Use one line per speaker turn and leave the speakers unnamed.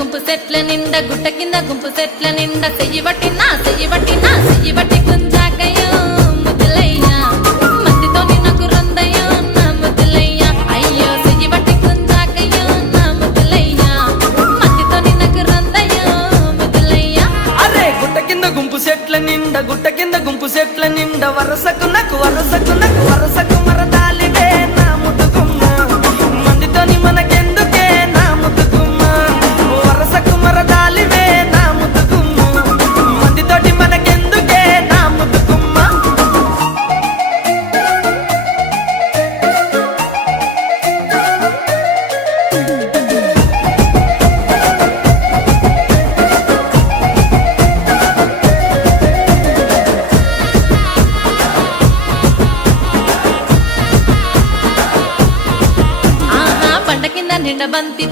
గుంపు సెట్ల నిండా గుట్ట కింద గుంపు సెట్ల నిండా. చెయ్యి పట్టినా సెయ్యి పట్టినా సెయ్యి పట్టి గుంజాకయ్యో ముద్దులయ్య. మందితో నాకు రందయ్యో నా ముద్దులయ్య. అయ్యో సెయ్యి పట్టి గుంజాకయ్యో నా ముద్దులయ్య. మందితో నాకు రందయ్యో ముద్దులయ్య.
అరే గుట్ట కింద గుంపు సెట్ల నిండా గుట్ట కింద గుంపు సెట్ల నిండా. వరసకు నాకు వరసకు నాకు
nakinan hinda bantito